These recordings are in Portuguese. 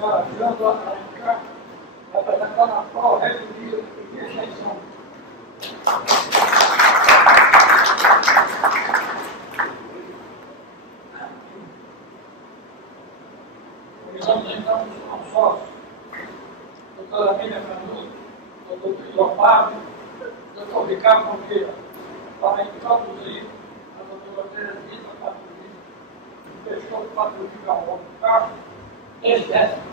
senhora Janda Alencar, representando a Pró-Reitoria de Extensão. Convidamos então os sócios, doutora Emília Canuto, doutor Vitor Fábio, doutor Ricardo Monteiro, para introduzir a doutora Teresina Patrícia, o gestor Patrícia Galvão Castro, ex-décimo.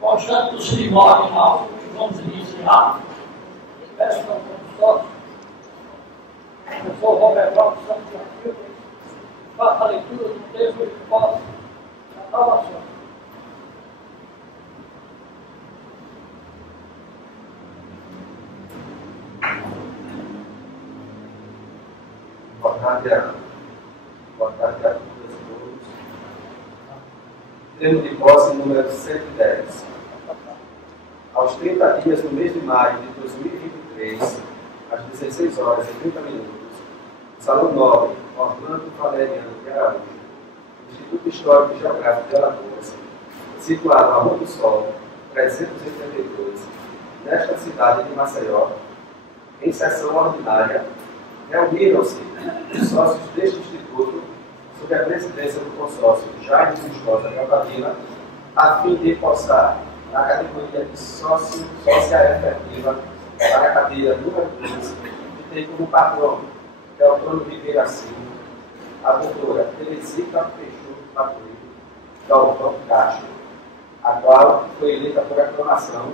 Constante do cerimônio final que vamos iniciar, peço ao consultório, o professor Roberto Santos, faça a leitura do texto de posse da aprovação. Boa tarde a todos. Termo de posse número 110. Aos 30 dias do mês de maio de 2023, às 16 horas e 30 minutos, Salão Nobre, Orlando Valeriano de Araújo, Instituto Histórico e Geográfico de Alagoas, situado à Rua do Sol, 382, nesta cidade de Maceió, em sessão ordinária, reuniram-se os sócios deste Instituto, sob a presidência do consórcio Jaime Gustosa Cavadina, a fim de possar na categoria de sócia efetiva para a cadeira número 15, que tem como patrão Beltrano Ribeira Silva, a doutora Teresita Peixoto Patrício Galvão Castro, a qual foi eleita por aclamação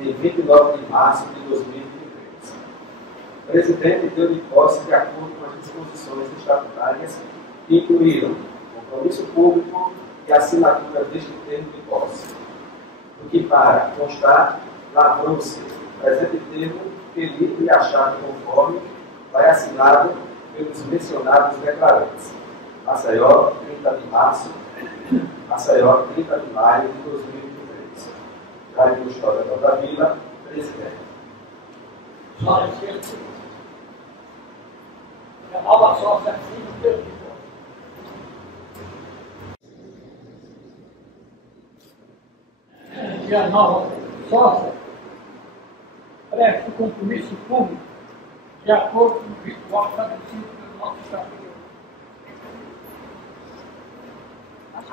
em 29 de março de 2023. O presidente deu de posse de acordo com as disposições estatutárias que incluíram compromisso público e assinatura deste termo de posse. O que, para constar, lavrou-se presente termo, pedido e achado conforme vai assinado pelos mencionados declarantes. Maceió, 30 de março, Maceió, 30 de maio de 2023. Jaime Gustosa da Vila, presidente. Senhora Esquerda, a nova sócia aqui no termo de posse. E a nova sócia presta o compromisso público de acordo com o ritual estabelecido pelo nosso Estatuto.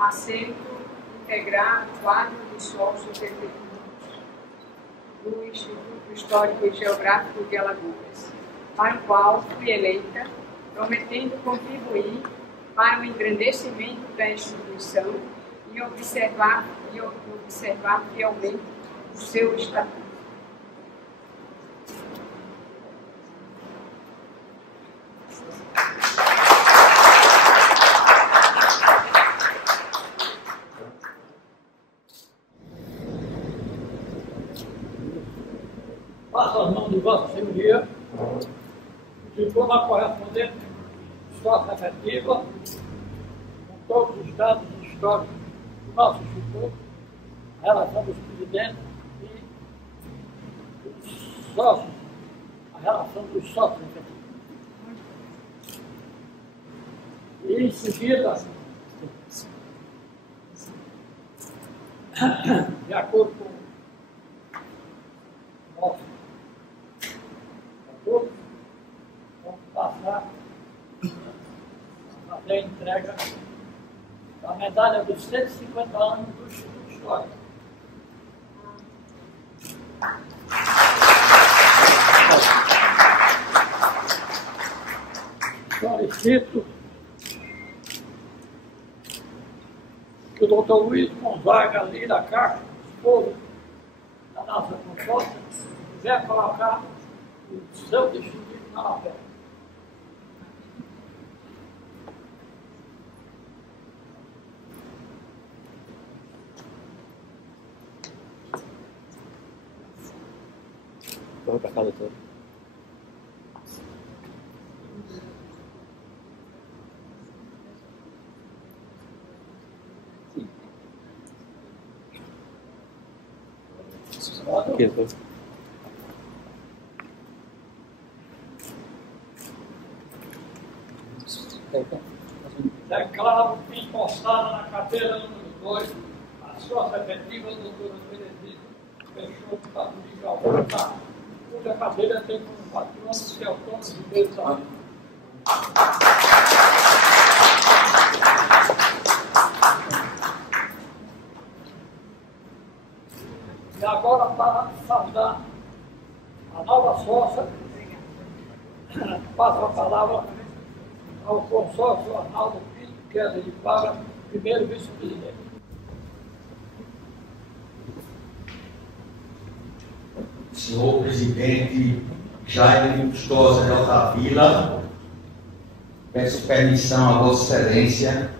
Aceito integrar o quadro de sócios efetivos do Instituto Histórico e Geográfico de Alagoas, para o qual fui eleita, prometendo contribuir para o engrandecimento da instituição e observar fielmente o seu estatuto. Passo as mãos de Vossa Senhoria, o diploma correspondente de sócia efetiva, com todos os dados históricos do nosso Instituto, a relação dos presidentes e dos sócios, a relação dos sócios efetivos. E em seguida, de acordo com o nosso estatuto, vamos passar a fazer a entrega da medalha dos 150 anos do Instituto Histórico. Solicito que o doutor Luiz Gonzaga, ali da Caixa, esposo da nossa consórcia, quiser colocar o seu distintivo na lapela. Vamos para cá, doutor. Aqui, doutor. Declaro encostada na cadeira número 2 a sua efetiva doutora Teresina Peixoto Paturi Galvão, cuja cadeira tem como patrono que é o Antônio Ribeiro Salles. E agora, para saudar a nova sócia, passo a palavra ao consórcio Arnaldo Filho, que é de para primeiro vice-presidente. Senhor presidente Jaime Custosa de Altavila, peço permissão a Vossa Excelência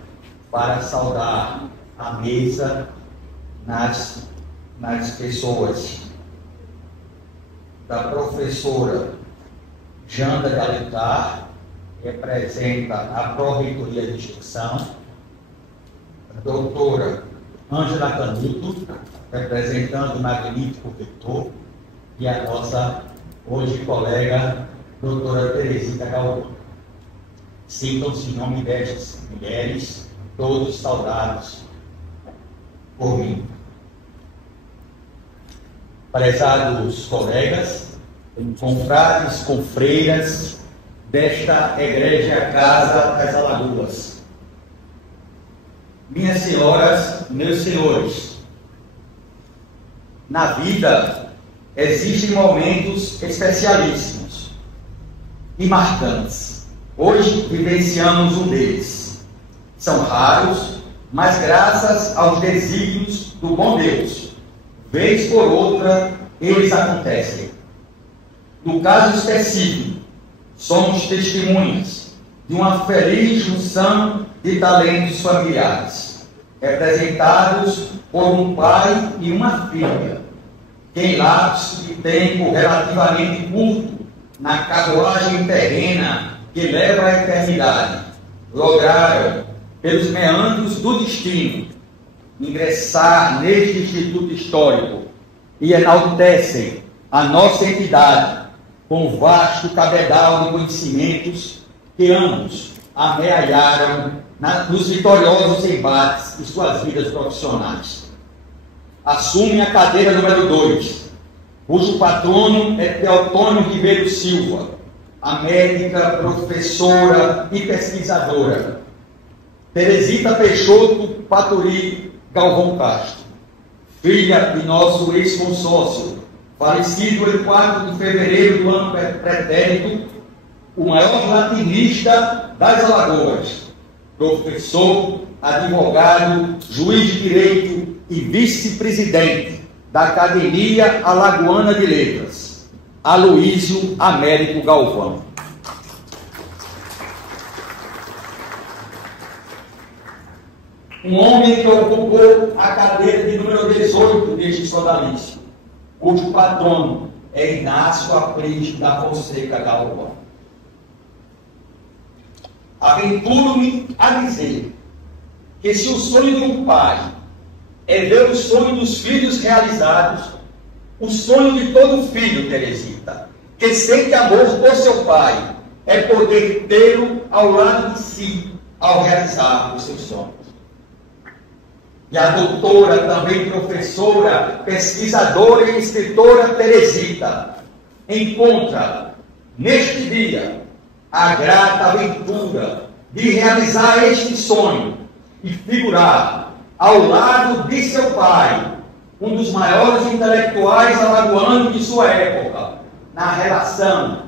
para saudar a mesa nas pessoas da professora Janda de Alencar, que representa a Pró-Reitoria de Instrução, a doutora Ângela Canuto, representando o magnífico reitor, e a nossa hoje colega, doutora Teresita Galvão. Sintam-se em nome destas mulheres, todos saudados por mim. Prezados colegas, confrades, confreiras desta Egrégia Casa das Alagoas, minhas senhoras, meus senhores, na vida existem momentos especialíssimos e marcantes. Hoje vivenciamos um deles. São raros, mas graças aos desígnios do bom Deus, vez por outra, eles acontecem. No caso específico, somos testemunhas de uma feliz junção de talentos familiares, representados por um pai e uma filha, que em lapso de tempo relativamente curto, na carruagem terrena que leva à eternidade, lograram, pelos meandros do destino, ingressar neste Instituto Histórico e enaltecem a nossa entidade com o vasto cabedal de conhecimentos que ambos amealharam nos vitoriosos embates de suas vidas profissionais. Assume a cadeira número 2, cujo patrono é Teotônio Ribeiro Silva, a médica, professora e pesquisadora Teresita Peixoto Paturi Galvão Castro, filha de nosso ex-consórcio, falecido em 4 de fevereiro do ano pretérito, o maior latinista das Alagoas, professor, advogado, juiz de direito e vice-presidente da Academia Alagoana de Letras, Aloísio Américo Galvão. Um homem que ocupou a cadeira de número 18 deste sodalício, cujo patrono é Inácio Aprígio da Fonseca Galvão. Aventuro-me a dizer que se o sonho de um pai é ver o sonho dos filhos realizados, o sonho de todo filho, Teresita, que sente amor por seu pai, é poder tê-lo ao lado de si, ao realizar os seus sonhos. E a doutora, também professora, pesquisadora e escritora Teresita encontra, neste dia, a grata aventura de realizar este sonho e figurar ao lado de seu pai, um dos maiores intelectuais alagoanos de sua época, na relação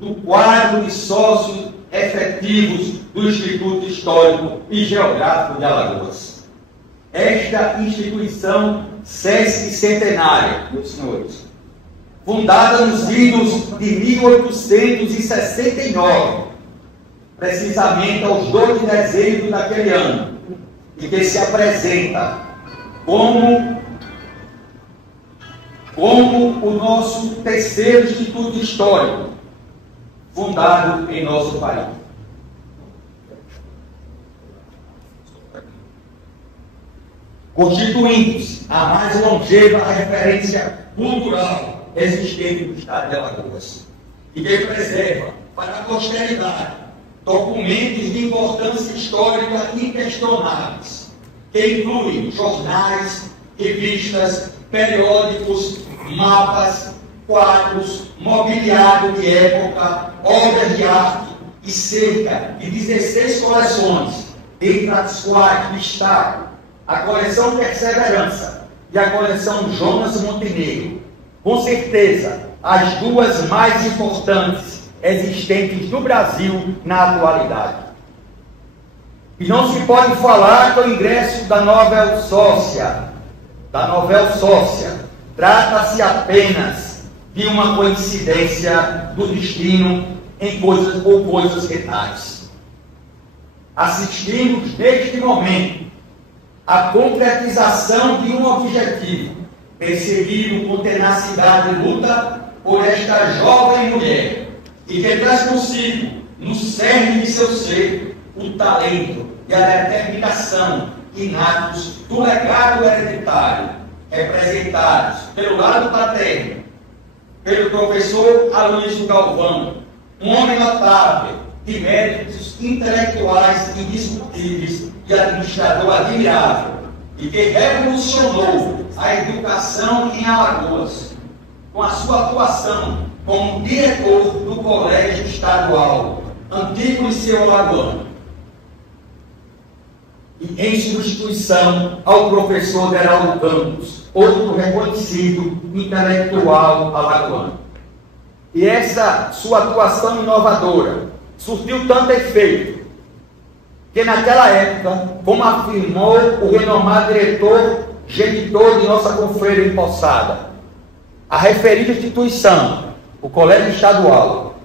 do quadro de sócios efetivos do Instituto Histórico e Geográfico de Alagoas. esta instituição sesquicentenária, meus senhores, fundada nos idos de 1869, precisamente aos 2 de dezembro daquele ano, e que se apresenta como o nosso terceiro instituto histórico fundado em nosso país. Constituindo-se a mais longeva referência cultural existente no estado de Alagoas, e que preserva para a posteridade documentos de importância histórica inquestionáveis, que incluem jornais, revistas, periódicos, mapas, quadros, mobiliário de época, obras de arte e cerca de 16 coleções, dentre as quais destaco a coleção Perseverança e a coleção Jonas Montenegro, com certeza as duas mais importantes existentes no Brasil na atualidade. E não se pode falar que o ingresso da Novel Sócia, trata-se apenas de uma coincidência do destino em coisas retais. Assistimos neste momento a concretização de um objetivo perseguido com tenacidade e luta por esta jovem mulher, e que traz consigo, no cerne de seu ser, o talento e a determinação inatos do legado hereditário, representados pelo lado paterno, pelo professor Aloysio Galvão, um homem notável, de méritos intelectuais indiscutíveis e administrador admirável, e que revolucionou a educação em Alagoas, com a sua atuação como diretor do Colégio Estadual Antigo Liceu Alagoano, e em substituição ao professor Geraldo Campos, outro reconhecido intelectual alagoano. E essa sua atuação inovadora surtiu tanto efeito que naquela época, como afirmou o renomado diretor genitor de nossa confreira empossada, a referida instituição, o Colégio Estadual,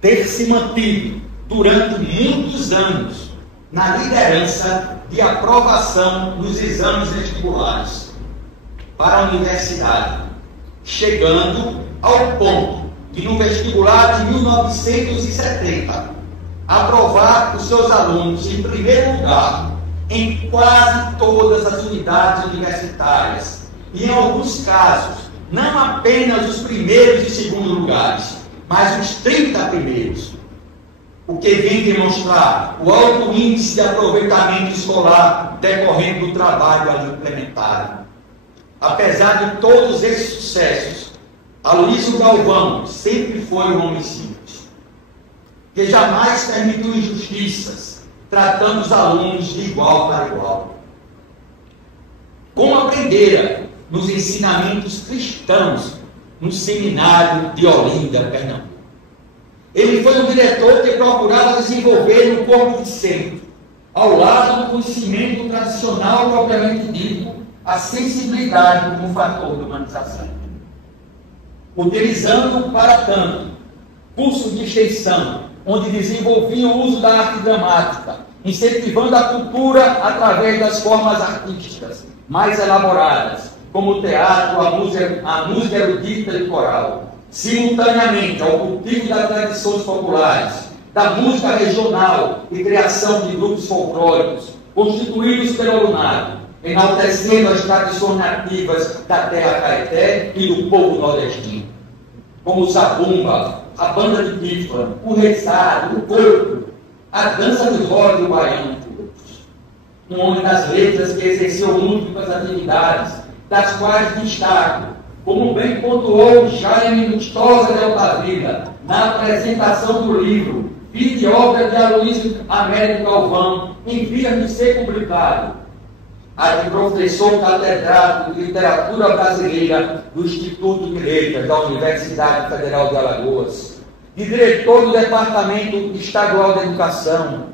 ter se mantido durante muitos anos na liderança de aprovação dos exames vestibulares para a universidade, chegando ao ponto de, no vestibular de 1970, aprovar os seus alunos em primeiro lugar em quase todas as unidades universitárias, e em alguns casos, não apenas os primeiros e segundos lugares, mas os 30 primeiros, o que vem demonstrar o alto índice de aproveitamento escolar decorrente do trabalho ali implementado. Apesar de todos esses sucessos, Aloysio Galvão sempre foi um homem simples, que jamais permitiu injustiças, tratando os alunos de igual para igual. Como aprendera nos ensinamentos cristãos no seminário de Olinda, Pernambuco. Ele foi um diretor que procurava desenvolver no corpo discente, ao lado do conhecimento tradicional propriamente dito, a sensibilidade como fator de humanização. Utilizando, para tanto, cursos de extensão, onde desenvolvia o uso da arte dramática, incentivando a cultura através das formas artísticas mais elaboradas, como o teatro, a música erudita e coral, simultaneamente ao cultivo das tradições populares, da música regional e criação de grupos folclóricos, constituídos pelo alunado, enaltecendo as tradições nativas da terra caeté e do povo nordestino, como o zabumba, a banda de pífano, o rezado, o corpo, a dança de roda e o baiano. Um homem das letras que exerceu múltiplas atividades, das quais destaco, como bem pontuou Jaime Lustosa de Altavila, na apresentação do livro Vida e Obra de Aloysio Américo Galvão, em vias de ser publicado, a de professor catedrático de Literatura Brasileira do Instituto de Letras da Universidade Federal de de diretor do Departamento Estadual de Educação,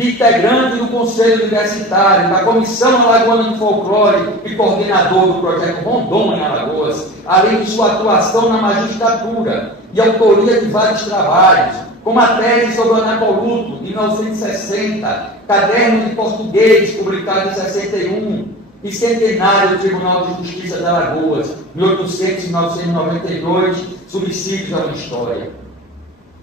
de integrante do Conselho Universitário, da Comissão Alagoana de Folclore e coordenador do projeto Rondon em Alagoas, além de sua atuação na magistratura e autoria de vários trabalhos, como a tese sobre o Anacoluto, de 1960, Caderno de Português, publicado em 61, e Centenário do Tribunal de Justiça de Alagoas, 1800 e 1992, Subsídios a uma História.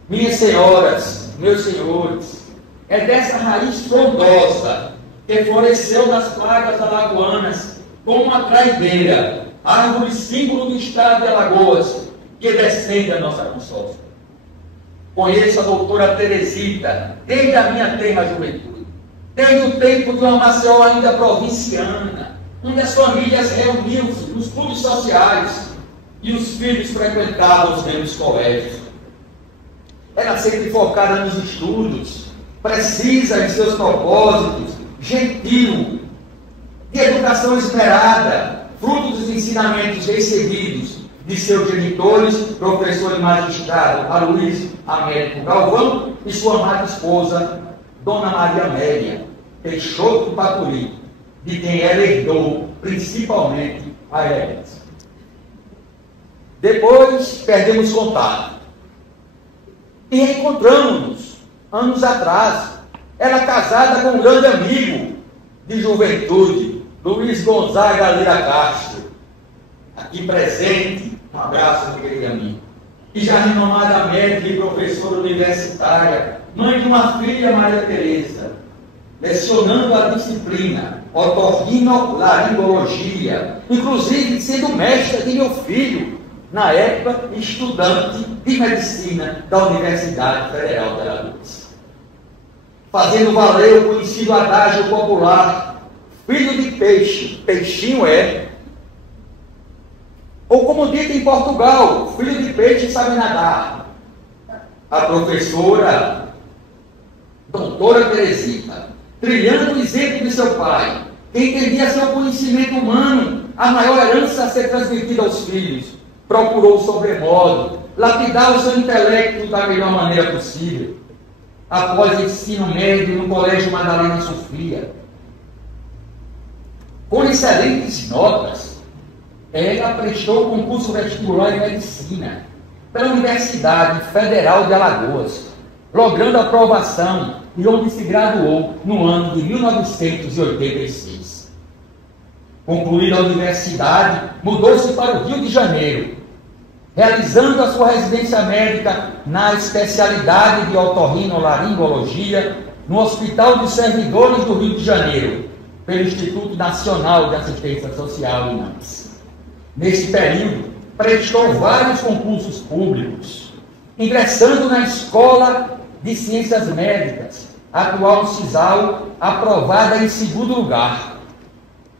Minhas senhoras, meus senhores, é dessa raiz frondosa que floresceu nas plagas alagoanas como uma traideira, árvore símbolo do estado de Alagoas, que descende a nossa consórcia. Conheço a doutora Teresita desde a minha tenra juventude, desde o tempo de uma Maceió ainda provinciana, onde as famílias reuniam-se nos clubes sociais e os filhos frequentavam os mesmos colégios. Era sempre focada nos estudos, precisa em seus propósitos, gentil, de educação esmerada, fruto dos ensinamentos recebidos de seus genitores, professor e magistrado Aloysio Américo Galvão, e sua amada esposa, Dona Maria Amélia Peixoto Paturi, de quem ela herdou principalmente a elegância. Depois perdemos contato e encontramos-nos anos atrás, ela casada com um grande amigo de juventude, Luiz Gonzaga Lira Castro, aqui presente, um abraço, meu querido amigo, e já renomada médica e professora universitária, mãe de uma filha, Maria Tereza, lecionando a disciplina otorrinolaringologia, inclusive sendo mestra de meu filho, na época estudante de medicina da Universidade Federal de Alagoas. Fazendo valer o conhecido adágio popular, filho de peixe, peixinho é, ou como dito em Portugal, filho de peixe sabe nadar. A professora doutora Teresita, trilhando o exemplo de seu pai, que entendia seu conhecimento humano, a maior herança a ser transmitida aos filhos, procurou sobremodo lapidar o seu intelecto da melhor maneira possível. Após o ensino médio no Colégio Madalena Sofia, com excelentes notas, ela prestou concurso vestibular em medicina pela Universidade Federal de Alagoas, logrando aprovação e onde se graduou no ano de 1986. Concluída a universidade, mudou-se para o Rio de Janeiro, realizando a sua residência médica na especialidade de otorrinolaringologia no Hospital dos Servidores do Rio de Janeiro, pelo Instituto Nacional de Assistência Social, INAPS. Nesse período, prestou vários concursos públicos, ingressando na Escola de Ciências Médicas, atual CISAL, aprovada em segundo lugar,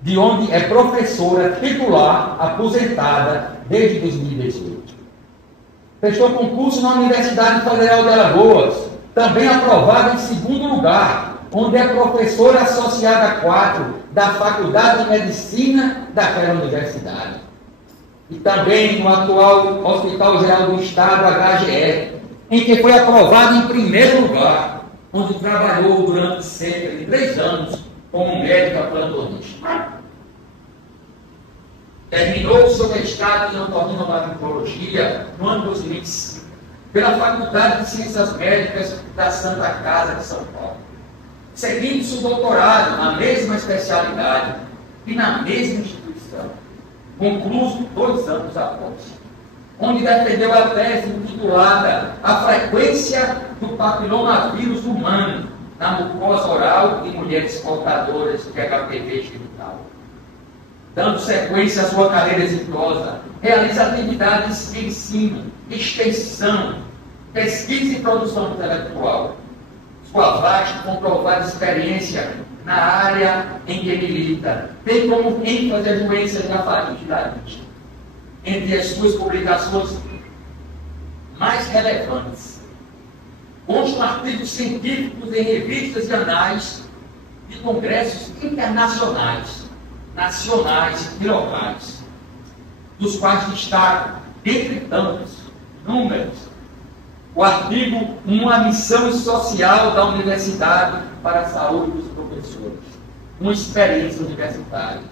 de onde é professora titular aposentada desde 2018. Prestou concurso na Universidade Federal de Alagoas, também aprovada em segundo lugar, onde é professora associada 4 da Faculdade de Medicina daquela universidade. E também no atual Hospital Geral do Estado, HGE, em que foi aprovada em primeiro lugar, onde trabalhou durante cerca de 3 anos como médica plantonista. Terminou o seu mestrado em otorrinolaringologia no ano 2005, pela Faculdade de Ciências Médicas da Santa Casa de São Paulo, seguindo seu doutorado na mesma especialidade e na mesma instituição, concluso 2 anos após, onde defendeu a tese intitulada A Frequência do Papilomavírus Humano na Mucosa Oral de Mulheres Portadoras de HPV Genital. Dando sequência à sua carreira exitosa, realiza atividades de ensino, extensão, pesquisa e produção intelectual. Sua vasta e comprovada experiência na área em que milita tem como ênfase a doença da faringe da vista. Entre as suas publicações mais relevantes, constam artigos científicos em revistas e anais de congressos internacionais, nacionais e locais, dos quais destacam, dentre tantos números, O artigo Uma missão social da universidade para a saúde dos professores. Uma experiência universitária.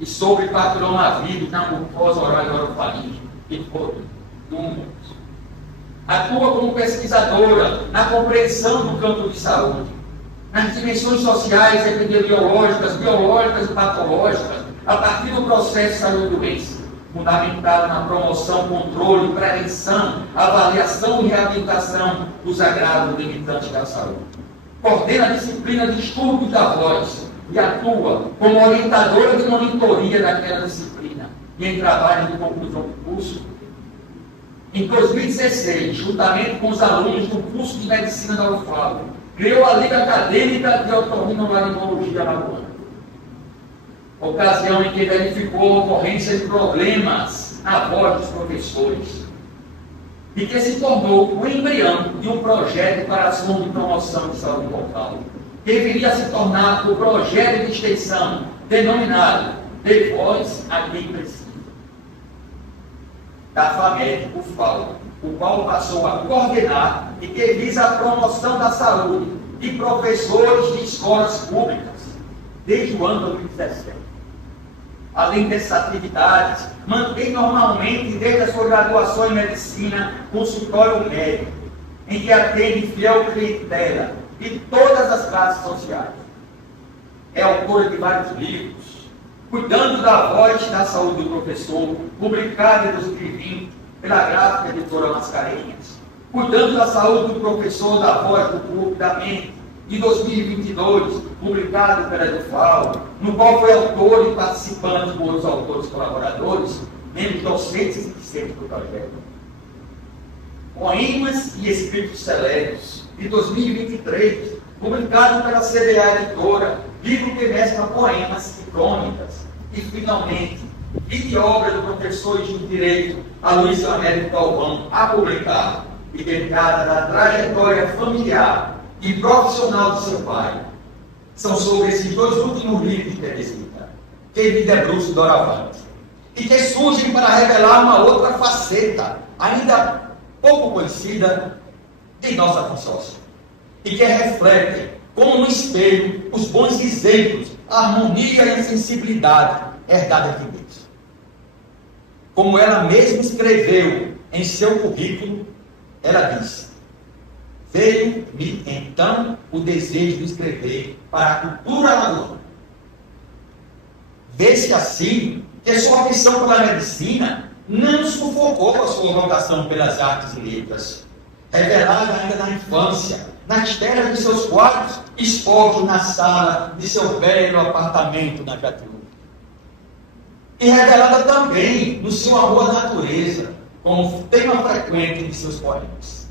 E sobre coronavírus na mucosa oral e orofaringe. E foram números. Atua como pesquisadora na compreensão do campo de saúde, nas dimensões sociais, epidemiológicas, biológicas e patológicas, a partir do processo de saúde e doença, fundamentado na promoção, controle, prevenção, avaliação e reabilitação dos agravos limitantes da saúde. Coordena a disciplina de estudos da voz e atua como orientadora de monitoria daquela disciplina e em trabalho de conclusão do curso. Em 2016, juntamente com os alunos do curso de Medicina da UFAL, criou a Liga Acadêmica de Otorrinolaringologia Alagoana. Ocasião em que verificou a ocorrência de problemas na voz dos professores e que se tornou o embrião de um projeto para ação de promoção de saúde local, que viria a se tornar o projeto de extensão denominado De Voz a Quem Precisa, da FAMED UFAL, o qual passou a coordenar e que visa a promoção da saúde de professores de escolas públicas desde o ano 2017. Além dessas atividades, mantém normalmente, desde a sua graduação em medicina, consultório médico, em que atende fiel clientela de todas as classes sociais. É autora de vários livros, Cuidando da Voz da Saúde do Professor, publicado em 2020 pela gráfica editora Mascarenhas. Cuidando da Saúde do Professor, da Voz do Corpo e da Mente, de 2022, publicado pela UFAL, no qual foi autor e participante com outros autores colaboradores, membros docentes e discentes do projeto. Poemas e Escritos Célebres, de 2023, publicado pela CDA Editora, livro que mescla poemas e crônicas. E, finalmente, vida e obra do professor de Direito Aloysio Américo Galvão, a publicar, e dedicada da trajetória familiar e profissional de seu pai. São sobre esses dois últimos livros de Teresita, que me debruço doravante, e que surgem para revelar uma outra faceta, ainda pouco conhecida, de nossa consórcio, e que refletem, como no espelho, os bons exemplos, a harmonia e a sensibilidade herdada de Deus. Como ela mesma escreveu em seu currículo, ela disse: veio-me então o desejo de escrever para a cultura alagoana. Vê-se assim que sua opção pela medicina não sufocou a sua vocação pelas artes e letras, revelada ainda na infância, nas telas de seus quadros, expostos na sala de seu velho apartamento na Jatiúca. E revelada também no seu amor à natureza, como tema frequente de seus poemas.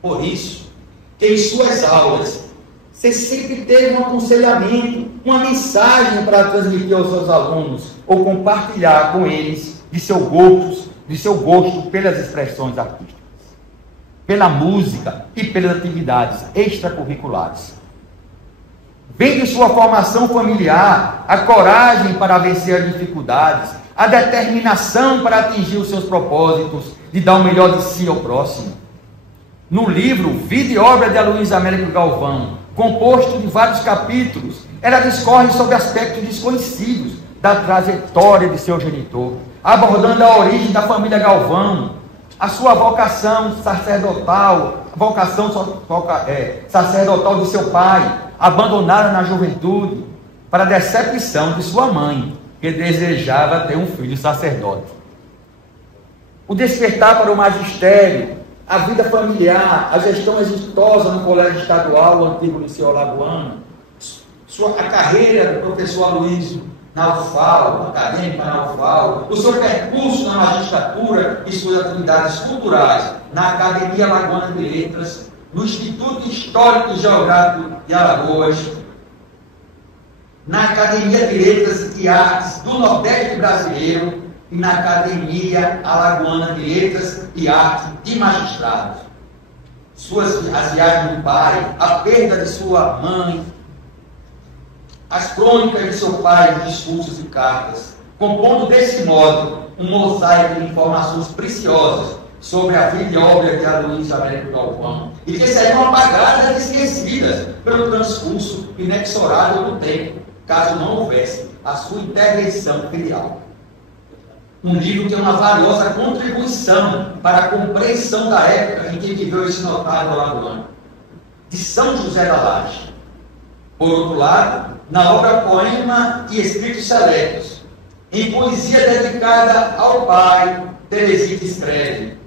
Por isso, que em suas aulas, você sempre teve um aconselhamento, uma mensagem para transmitir aos seus alunos, ou compartilhar com eles de seu gosto pelas expressões artísticas, pela música e pelas atividades extracurriculares. Vem de sua formação familiar a coragem para vencer as dificuldades, a determinação para atingir os seus propósitos, de dar o melhor de si ao próximo. No livro Vida e Obra de Aloysio Américo Galvão, composto de vários capítulos, ela discorre sobre aspectos desconhecidos da trajetória de seu genitor, abordando a origem da família Galvão, a sua vocação sacerdotal, a vocação sacerdotal de seu pai, abandonada na juventude, para a decepção de sua mãe, que desejava ter um filho sacerdote. O despertar para o magistério, a vida familiar, a gestão exitosa no colégio estadual, o antigo Liceu Alagoano, a carreira do professor Aloysio na UFAL, acadêmica na UFAL, o seu percurso na magistratura e suas atividades culturais na Academia Alagoana de Letras, no Instituto Histórico e Geográfico de Alagoas, na Academia de Letras e Artes do Nordeste Brasileiro e na Academia Alagoana de Letras e Artes de Magistrados. As viagens do pai, a perda de sua mãe, as crônicas de seu pai, discursos e cartas, compondo desse modo um mosaico de informações preciosas sobre a vida e obra de Aloysio Américo Galvão, e que seriam apagadas e esquecidas pelo transcurso inexorável do tempo, caso não houvesse a sua intervenção filial. Um livro que é uma valiosa contribuição para a compreensão da época em que viveu esse notável alagoano, de São José da Laje. Por outro lado, na obra Poema e Escritos Seletos, em poesia dedicada ao pai, Teresita escreve: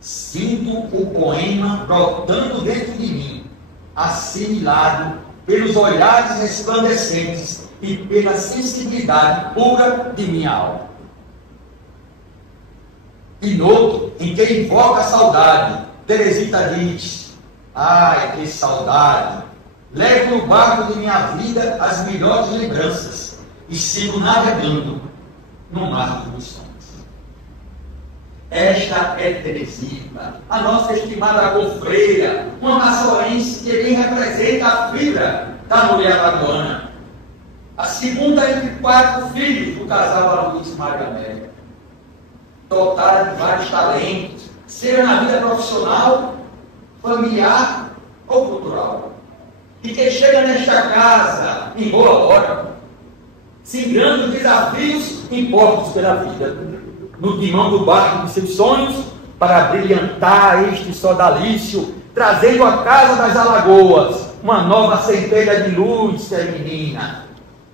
sinto o poema brotando dentro de mim, assimilado pelos olhares resplandecentes e pela sensibilidade pura de minha alma. E noutro, em que invoca a saudade, Teresita diz: ai, que saudade! Levo no barco de minha vida as melhores lembranças e sigo navegando no mar dos sonhos. Esta é Teresita, a nossa estimada confreira, uma maçoense que bem representa a fibra da mulher alagoana. A segunda entre 4 filhos do casal Aloysio e Maria Amélia. Dotada de vários talentos, seja na vida profissional, familiar ou cultural. E que chega nesta casa em boa hora, singrando desafios impostos pela vida, no timão do barco de seus sonhos, para brilhantar este sodalício, trazendo à casa das Alagoas uma nova centelha de luz feminina,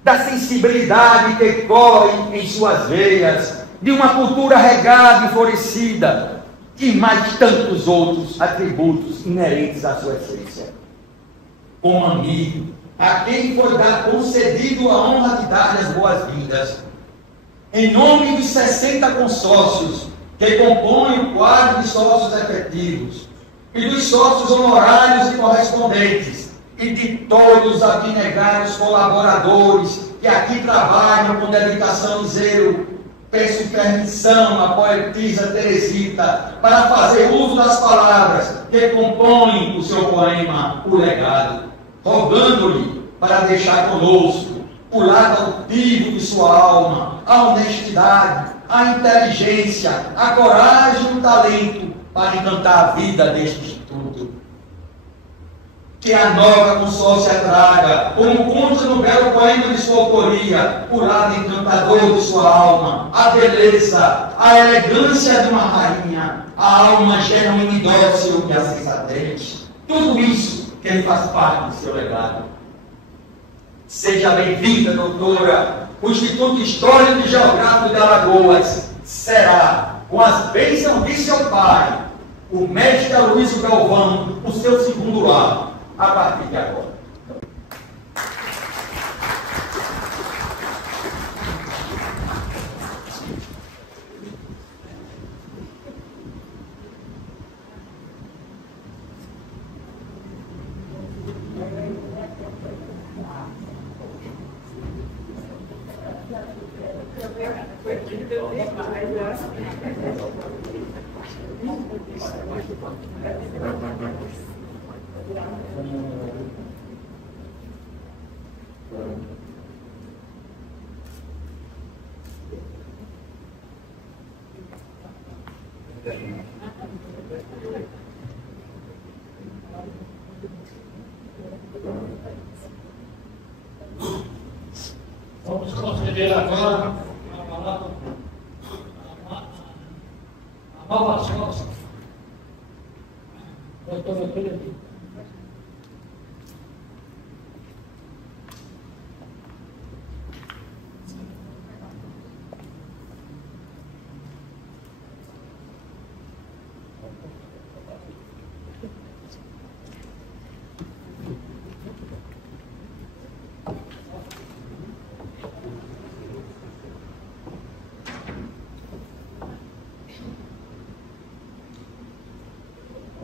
da sensibilidade que corre em suas veias, de uma cultura regada e florescida, e mais tantos outros atributos inerentes à sua essência. Como amigo, a quem foi concedido a honra de dar as boas-vindas, em nome dos 60 consórcios que compõem o quadro de sócios efetivos, e dos sócios honorários e correspondentes, e de todos os abnegados colaboradores que aqui trabalham com dedicação e zelo, peço permissão à poetisa Teresita para fazer uso das palavras que compõem o seu poema O Legado, rogando-lhe para deixar conosco o lado altivo de sua alma, a honestidade, a inteligência, a coragem e o talento para encantar a vida deste instituto. Que a nova consórcia traga, como consta no belo poema de sua autoria, o lado encantador de sua alma, a beleza, a elegância de uma rainha, a alma genuína e dócil e a sensatez. Tudo isso que faz parte do seu legado. Seja bem-vinda, doutora. O Instituto Histórico e Geográfico de Alagoas será, com as bênçãos de seu pai, o mestre Aloysio Galvão, o seu segundo lar, a partir de agora. Vamos conceder agora a palavra a nova sócia, doutora Teresita.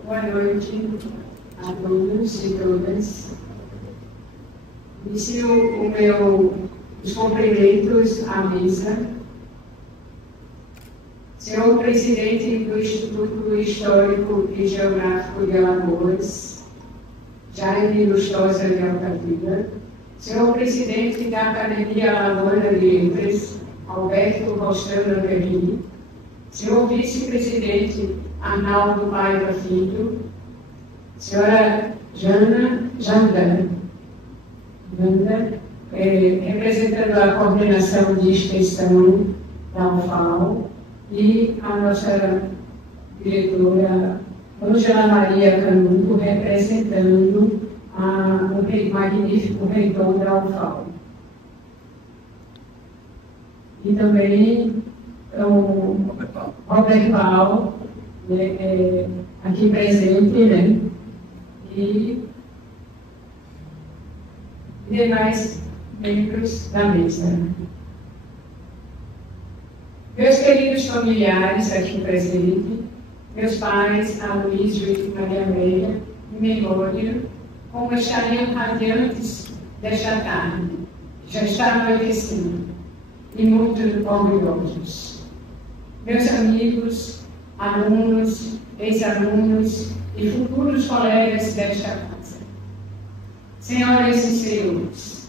Boa noite a todos e todas. Inicio os cumprimentos à mesa. Senhor presidente do Instituto Histórico e Geográfico de Alagoas, Jaime Lustosa de Altavila. Senhor presidente da Academia Alagoana de Letras, Alberto Rostano Guerrini. Senhor vice-presidente Arnaldo Paiva Filho, senhora Janda, representando a coordenação de extensão da UFAL, e a nossa diretora Ângela Maria Canuto, representando o magnífico reitor da UFAL. E também o Robert Paulo, aqui presente, né? E demais membros da mesa. Meus queridos familiares aqui presentes, meus pais, Aloísio e Maria Amélia, em memória, como estariam radiantes desta tarde, já está anoitecendo, e muito orgulhosos. Meus amigos, alunos, ex-alunos e futuros colegas desta casa. Senhoras e senhores,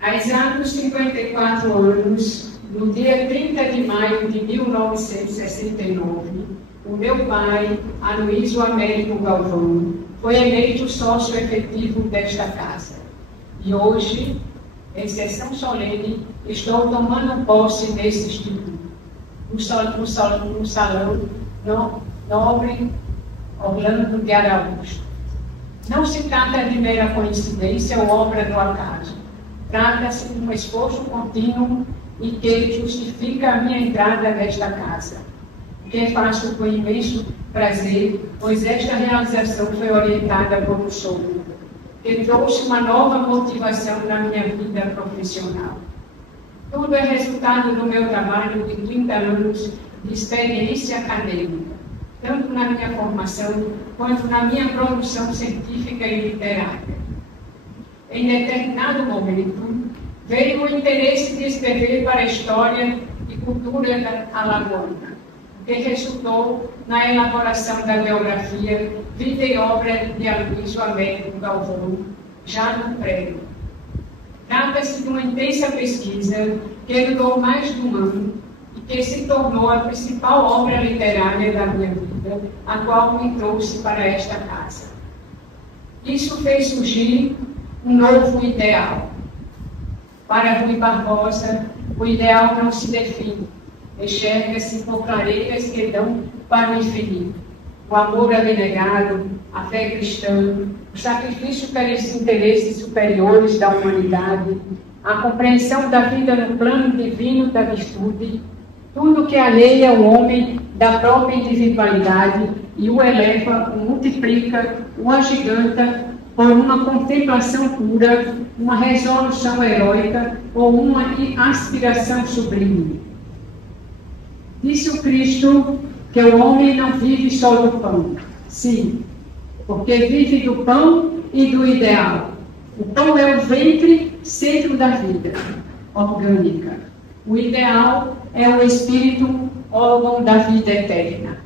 há exatos 54 anos, no dia 30 de maio de 1969, o meu pai, Aloísio Américo Galvão, foi eleito sócio efetivo desta casa. E hoje, em sessão solene, estou tomando posse desse instituto, no salão Nobre Orlando de Araújo. Não se trata de mera coincidência ou obra do acaso. Trata-se de um esforço contínuo e que justifica a minha entrada nesta casa, que faço com imenso prazer, pois esta realização foi orientada por um sonho, que trouxe uma nova motivação na minha vida profissional. Tudo é resultado do meu trabalho de 30 anos de experiência acadêmica, tanto na minha formação quanto na minha produção científica e literária. Em determinado momento, veio o interesse de escrever para a história e cultura alagoana, que resultou na elaboração da biografia Vida e Obra de Aloísio Américo Galvão, já no prédio. Trata-se de uma intensa pesquisa que durou mais de um ano e que se tornou a principal obra literária da minha vida, a qual me trouxe para esta casa. Isso fez surgir um novo ideal. Para Rui Barbosa, o ideal não se define, enxerga-se por clareiras que dão para o infinito. O amor abnegado, a fé cristã, o sacrifício pelos interesses superiores da humanidade, a compreensão da vida no plano divino da virtude, tudo que alheia o homem da própria individualidade e o eleva, o multiplica, o agiganta por uma contemplação pura, uma resolução heróica ou uma aspiração sublime. Disse o Cristo que o homem não vive só do pão. Sim, porque vive do pão e do ideal. O pão é o ventre, centro da vida orgânica. O ideal é o espírito, órgão da vida eterna.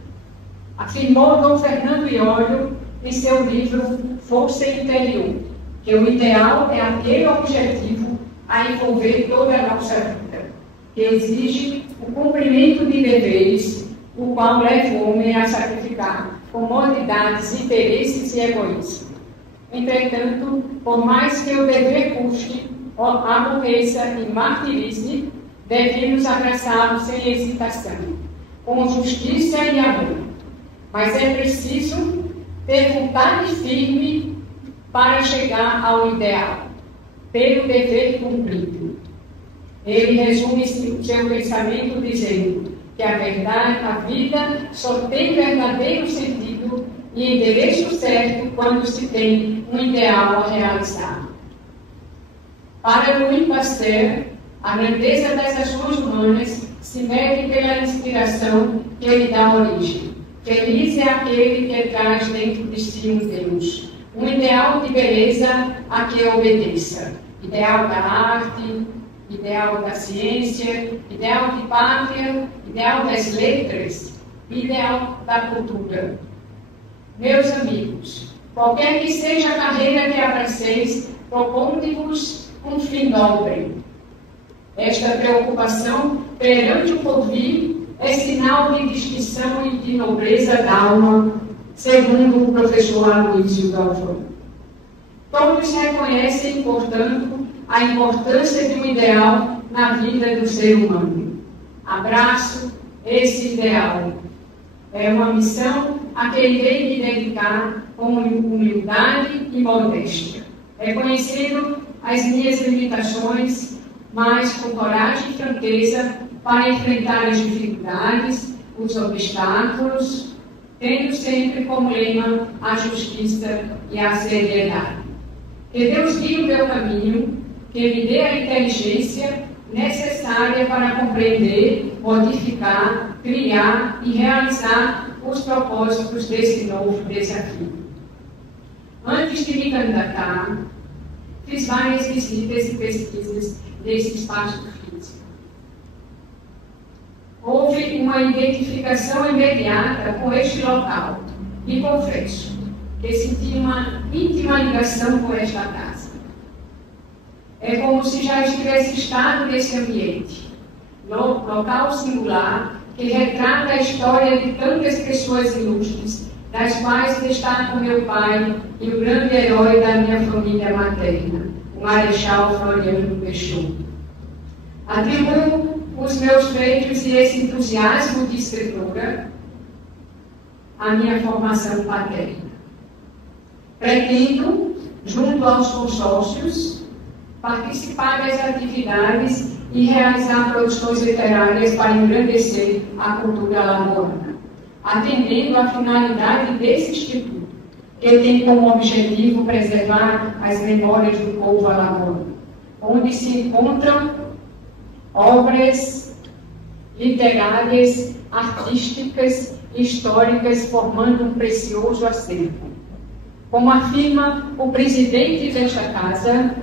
Afirmou Dom Fernando Iólio em seu livro Força Interior, que o ideal é aquele objetivo a envolver toda a nossa vida, que exige o cumprimento de deveres, o qual leva o homem a sacrificar comodidades, interesses e egoísmo. Entretanto, por mais que o dever custe, aborreça e martirize, devemos abraçá-lo sem hesitação, com justiça e amor. Mas é preciso ter vontade firme para chegar ao ideal, pelo dever cumprido. Ele resume o seu pensamento dizendo que a verdade, a vida só tem verdadeiro sentido e endereço certo quando se tem um ideal a realizar. Para Louis Pasteur, a grandeza das ações humanas se mede pela inspiração que lhe dá origem. Feliz é aquele que traz dentro de si um Deus, um ideal de beleza a que obedeça, ideal da arte, ideal da ciência, ideal de pátria, ideal das letras, ideal da cultura. Meus amigos, qualquer que seja a carreira que abraceis, propondo-vos um fim nobre. Esta preocupação perante o porvir é sinal de distinção e de nobreza d'alma, segundo o professor Aloysio Galvão. Todos reconhecem, portanto, a importância de um ideal na vida do ser humano. Abraço esse ideal. É uma missão a que irei me dedicar com humildade e modéstia, reconhecendo as minhas limitações, mas com coragem e franqueza para enfrentar as dificuldades, os obstáculos, tendo sempre como lema a justiça e a seriedade. Que Deus guie o meu caminho, que me dê a inteligência necessária para compreender, modificar, criar e realizar os propósitos desse novo desafio. Antes de me candidatar, fiz várias visitas e pesquisas nesse espaço físico. Houve uma identificação imediata com este local e confesso que senti uma íntima ligação com esta casa. É como se já estivesse estado nesse ambiente, local singular que retrata a história de tantas pessoas ilustres, das quais destaco meu pai e o grande herói da minha família materna, o Marechal Floriano Peixoto. Atribuo os meus feitos e esse entusiasmo de escritora à minha formação paterna. Pretendo, junto aos consórcios, participar das atividades e realizar produções literárias para engrandecer a cultura alagoana, atendendo à finalidade desse instituto, que tem como objetivo preservar as memórias do povo alagoano, onde se encontram obras literárias, artísticas e históricas, formando um precioso acervo. Como afirma o presidente desta casa,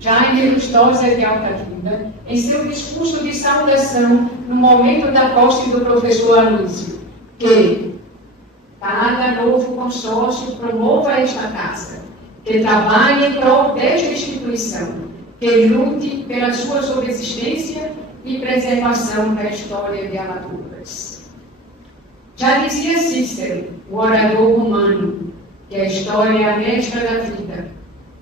Jaime Lustosa de Altavila, em seu discurso de saudação no momento da posse do professor Aloysio, que cada novo consórcio promova esta casa, que trabalhe em prol desta instituição, que lute pela sua subsistência e preservação da história de Alagoas. Já dizia Cícero, o orador romano, que a história é a mestra da vida,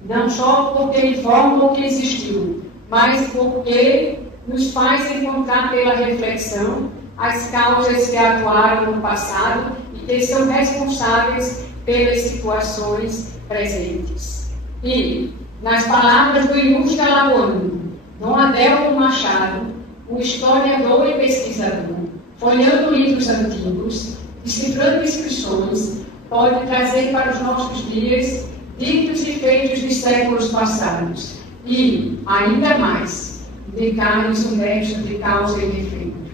não só porque informa o que existiu, mas porque nos faz encontrar pela reflexão as causas que atuaram no passado e que são responsáveis pelas situações presentes. E, nas palavras do ilustre alagoano, Dom Adelmo Machado, o historiador e pesquisador, folheando livros antigos, decifrando inscrições, pode trazer para os nossos dias ditos e feitos de séculos passados e, ainda mais, indicar-nos um nexo de causa e de efeito.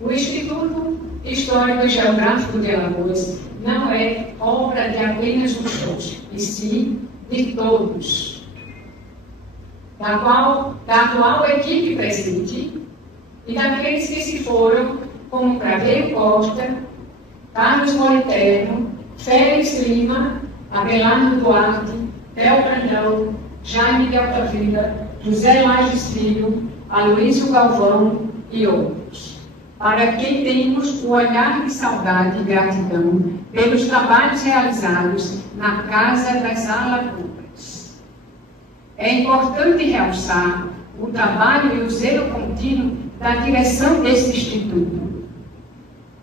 O Instituto Histórico e Geográfico de Alagoas não é obra de apenas um sócio, e sim de todos, da atual equipe presente e daqueles que se foram, como Craveiro Costa, Carlos Moliterno, Félix Lima, Abelardo Duarte, Theo Brandão, Jaime de Altavila, José Lages Filho, Aloysio Galvão e outros, para quem temos o olhar de saudade e gratidão pelos trabalhos realizados na Casa das Alagoas. É importante realçar o trabalho e o zelo contínuo da direção desse instituto,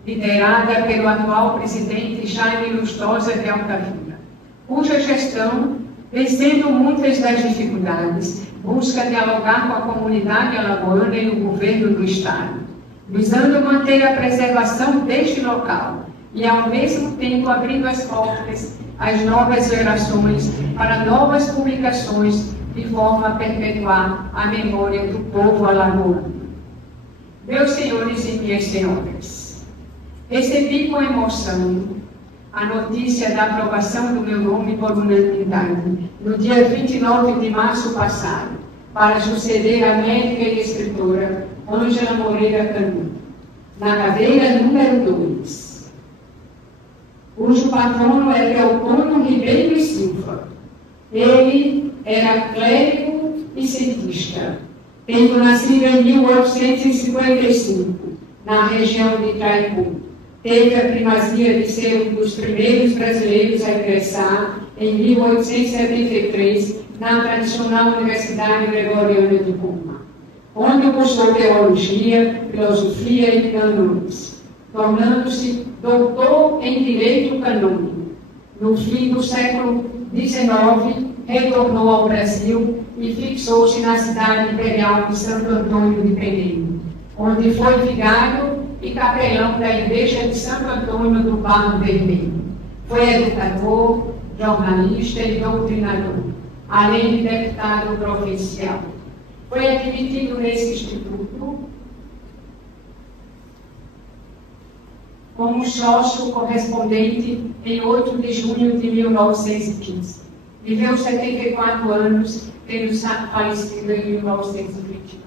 liderada pelo atual presidente Jaime Lustosa de Altavila, cuja gestão, vencendo muitas das dificuldades, busca dialogar com a comunidade alagoana e o governo do Estado, visando manter a preservação deste local e, ao mesmo tempo, abrindo as portas às novas gerações para novas publicações de forma a perpetuar a memória do povo alagoano. Meus senhores e minhas senhoras, recebi com emoção a notícia da aprovação do meu nome por unanimidade no dia 29 de março passado, para suceder a médica e escritora Ângela Moreira Canu, na cadeira número 2, cujo patrono é Leopoldo Ribeiro e Silva. Ele era clérigo e cientista, tendo nascido em 1855, na região de Itaipu. Teve a primazia de ser um dos primeiros brasileiros a ingressar, em 1873, na tradicional Universidade Gregoriana de Roma, onde cursou teologia, filosofia e cânones, tornando-se doutor em direito canônico. No fim do século XIX, retornou ao Brasil e fixou-se na cidade imperial de Santo Antônio de Penedo, onde foi vigário e capelão da Igreja de Santo Antônio do Barro Vermelho. Foi educador, jornalista e doutrinador, além de deputado provincial. Foi admitido nesse instituto como sócio correspondente em 8 de junho de 1915. Viveu 74 anos, tendo falecido em 1929.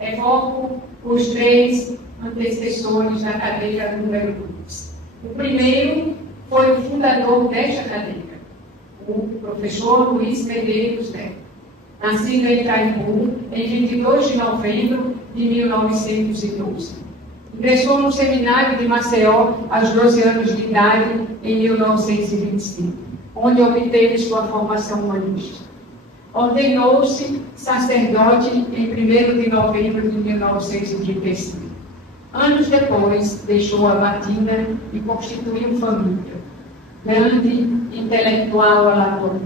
Evoco os 3 antecessores da cadeira número 2. O primeiro foi o fundador desta cadeira, o professor Luiz Medeiros Neto, nascido em Itaipu em 22 de novembro de 1912. Ingressou no seminário de Maceió aos 12 anos de idade em 1925, onde obteve sua formação humanista. Ordenou-se sacerdote em 1º de novembro de 1935. Anos depois, deixou a batina e constituiu família. Grande intelectual alagoano.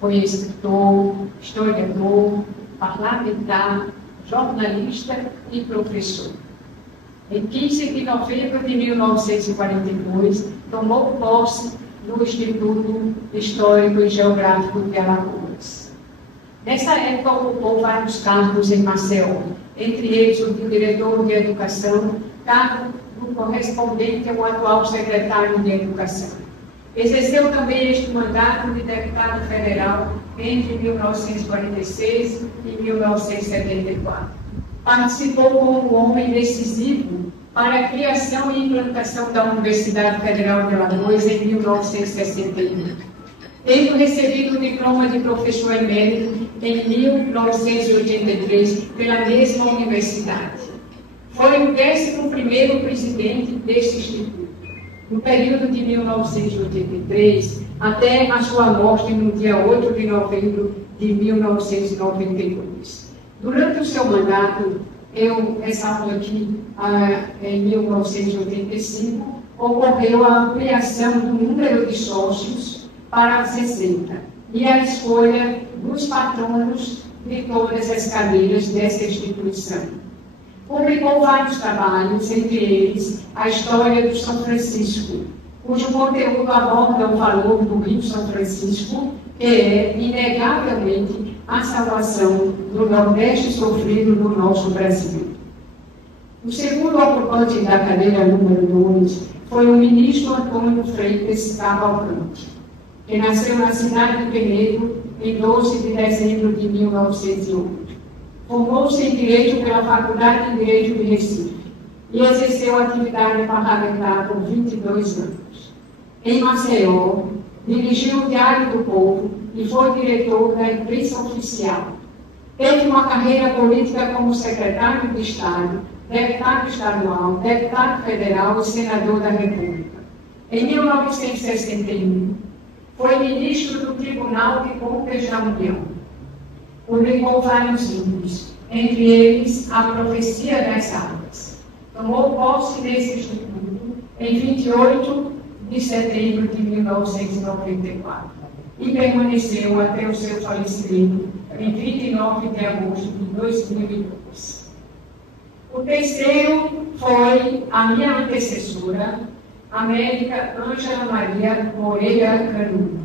Foi escritor, historiador, parlamentar, jornalista e professor. Em 15 de novembro de 1942, tomou posse no Instituto Histórico e Geográfico de Alagoas. Nessa época, ocupou vários cargos em Maceió, entre eles o de diretor de Educação, cargo do correspondente ao atual secretário de Educação. Exerceu também este mandato de deputado federal entre 1946 e 1974. Participou como um homem decisivo para a criação e implantação da Universidade Federal de Alagoas em 1961. Tendo recebido o diploma de professor emérito em 1983 pela mesma universidade. Foi o 11º presidente deste instituto, no período de 1983 até a sua morte no dia 8 de novembro de 1992. Durante o seu mandato, eu ressalto aqui, em 1985, ocorreu a ampliação do número de sócios para 60 e a escolha dos patronos de todas as cadeiras dessa instituição. Publicou vários trabalhos, entre eles a História do São Francisco, cujo conteúdo aborda o valor do Rio São Francisco, que é, inegavelmente, a salvação do Nordeste sofrido do nosso Brasil. O segundo ocupante da cadeira número 2 foi o ministro Antônio Freitas Cavalcante, que nasceu na cidade de Penedo em 12 de dezembro de 1908. Formou-se em Direito pela Faculdade de Direito de Recife e exerceu atividade parlamentar por 22 anos. Em Maceió, dirigiu o Diário do Povo e foi diretor da imprensa oficial. Teve uma carreira política como secretário de Estado, deputado estadual, deputado federal e senador da República. Em 1961, foi ministro do Tribunal de Contas da União. Publicou vários livros, entre eles A Profecia das Águas. Tomou posse nesse instituto em 28 de setembro de 1994 e permaneceu até o seu falecimento em 29 de agosto de 2002. O terceiro foi a minha antecessora, a médica Ângela Maria Moreira Canudo.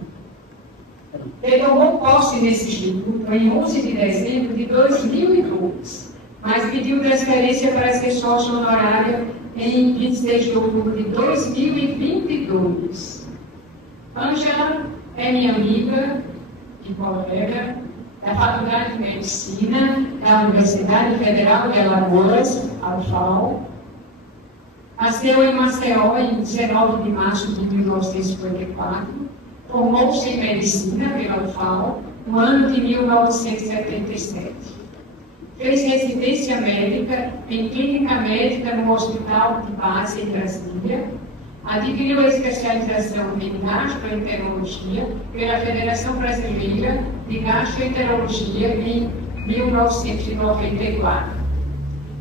Ele tomou posse nesse instituto em 11 de dezembro de 2002, mas pediu transferência para ser sócio honorária em 26 de outubro de 2022. Ângela é minha amiga e colega da Faculdade de Medicina da Universidade Federal de Alagoas, a UFAL. Nasceu em Maceió em 19 de março de 1954. Formou-se em Medicina pela UFAL no ano de 1977. fez residência médica em clínica médica no Hospital de Base em Brasília, adquiriu especialização em gastroenterologia pela Federação Brasileira de Gastroenterologia em 1994.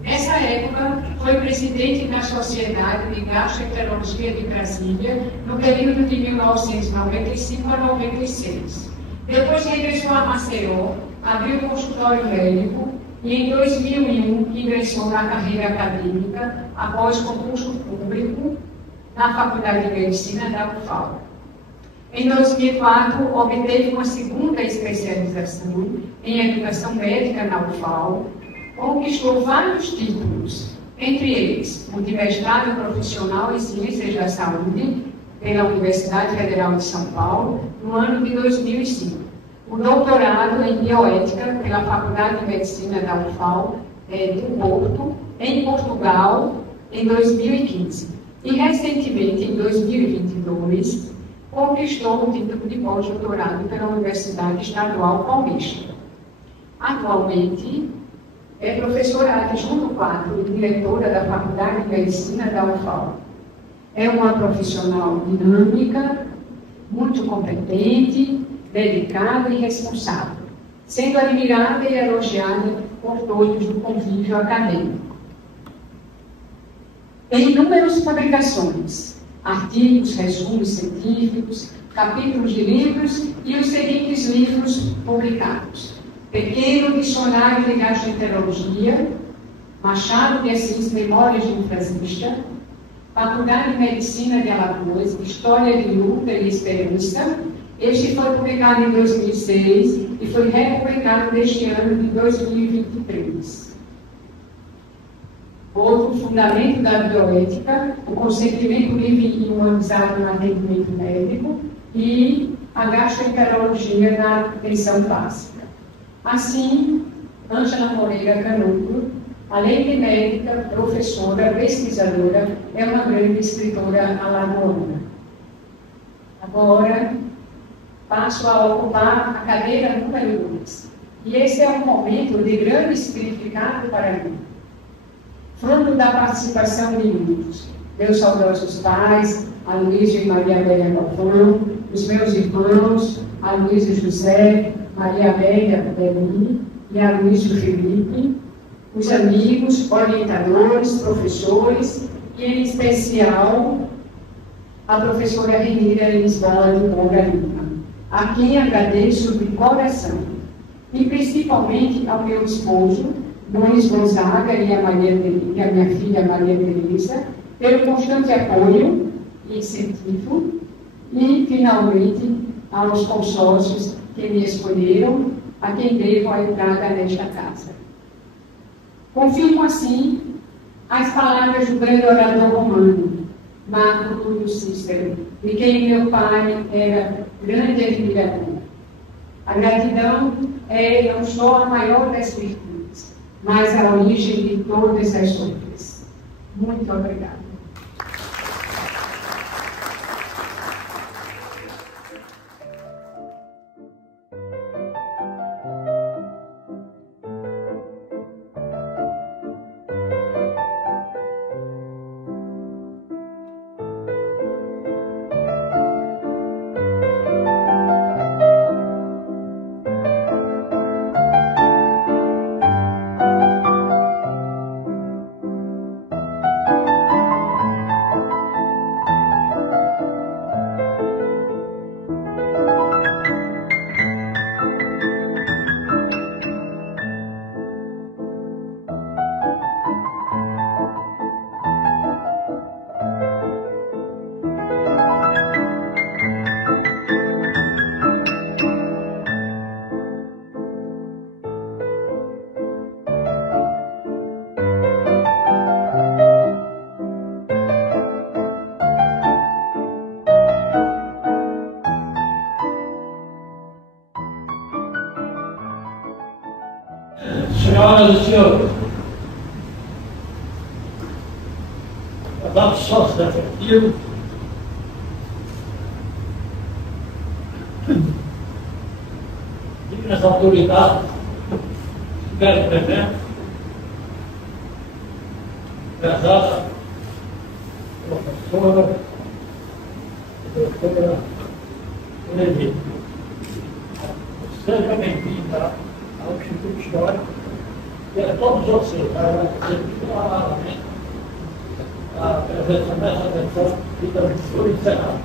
Nessa época, foi presidente da Sociedade de Gastroenterologia de Brasília no período de 1995 a 96. Depois regressou a Maceió, abriu um consultório médico e em 2001 ingressou na carreira acadêmica após concurso público na Faculdade de Medicina da UFAL. Em 2004, obteve uma segunda especialização em Educação Médica na UFAL, conquistou vários títulos, entre eles o de mestrado profissional em Ciências da Saúde pela Universidade Federal de São Paulo, no ano de 2005. O doutorado em Bioética pela Faculdade de Medicina da UFAL do Porto, em Portugal, em 2015. E, recentemente, em 2022, conquistou o título de pós-doutorado pela Universidade Estadual Paulista. Atualmente, é professora adjunto 4 e diretora da Faculdade de Medicina da UFAL. É uma profissional dinâmica, muito competente, dedicada e responsável, sendo admirada e elogiada por todos do convívio acadêmico. Tem inúmeras publicações, artigos, resumos científicos, capítulos de livros e os seguintes livros publicados: Pequeno Dicionário de Gastroenterologia, Machado de Assis, Memórias de um Frasista, Faculdade de Medicina de Alagoas, História de Luta e Esperança. Este foi publicado em 2006 e foi republicado neste ano de 2023. Outro, Fundamento da Bioética, o consentimento livre e humanizado no atendimento médico e a gastroenterologia na atenção básica. Assim, Ângela Moreira Canuto, além de médica, professora, pesquisadora, é uma grande escritora alagoana. Agora, passo a ocupar a cadeira número 2. E esse é um momento de grande significado para mim. Fruto da participação de muitos, meus saudosos pais, Aloysio e Maria Amélia Galvão, os meus irmãos, Aloysio José, Maria Amélia Beni e Aloysio Felipe, os amigos, orientadores, professores e, em especial, a professora Renira Lisboa de Moura Lima, a quem agradeço de coração, e principalmente ao meu esposo, Luiz Gonzaga e a minha filha Maria Teresa, pelo constante apoio e incentivo, e, finalmente, aos consórcios que me escolheram, a quem devo a entrada nesta casa. Confirmo, assim, as palavras do grande orador romano, Marco Túlio Cícero, de quem meu pai era grande admirador. A gratidão é não só a maior das virtudes, mas a origem de todas as outras. Muito obrigada. Senhoras e senhores, dados sócios efetivos, dignas autoridades que estiveram presentes, prezada professora, doutora Levi. Seja bem-vinda ao Instituto Histórico e a todos vocês, a presença nessa sessão e também por encerrar.